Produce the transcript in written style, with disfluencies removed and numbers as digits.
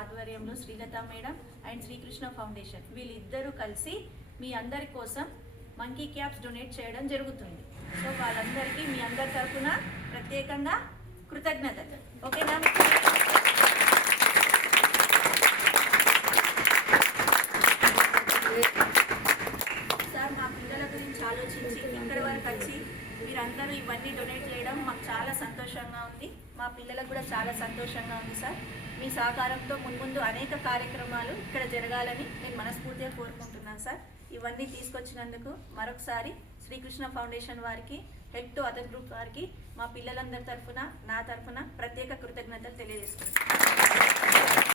ఆధ్వర్యంలో Srilatha madam and Srikrishna Foundation వీళ్ళిద్దరూ కలిసి మీ అందరి కోసం మంకీ క్యాప్స్ డొనేట్ చేయడం జరుగుతుంది. సో వాళ్ళందరికీ మీ అందరి తరఫున ప్రత్యేకంగా కృతజ్ఞతలు. ఓకేనా? సార్, మా పిల్లల గురించి ఆలోచించి ఇక్కడ వరకు వచ్చి మీరందరూ ఇవన్నీ డొనేట్ చేయడం మాకు చాలా సంతోషంగా ఉంది. మా పిల్లలకు కూడా చాలా సంతోషంగా ఉంది సార్. మీ సహకారంతో మున్ముందు అనేక కార్యక్రమాలు ఇక్కడ జరగాలని నేను మనస్ఫూర్తిగా కోరుకుంటున్నాను సార్. ఇవన్నీ తీసుకొచ్చినందుకు మరొకసారి శ్రీకృష్ణ ఫౌండేషన్ వారికి, హెల్ప్ టు అదర్ గ్రూప్ వారికి మా పిల్లలందరి తరఫున, నా తరఫున ప్రత్యేక కృతజ్ఞతలు తెలియజేస్తున్నాను.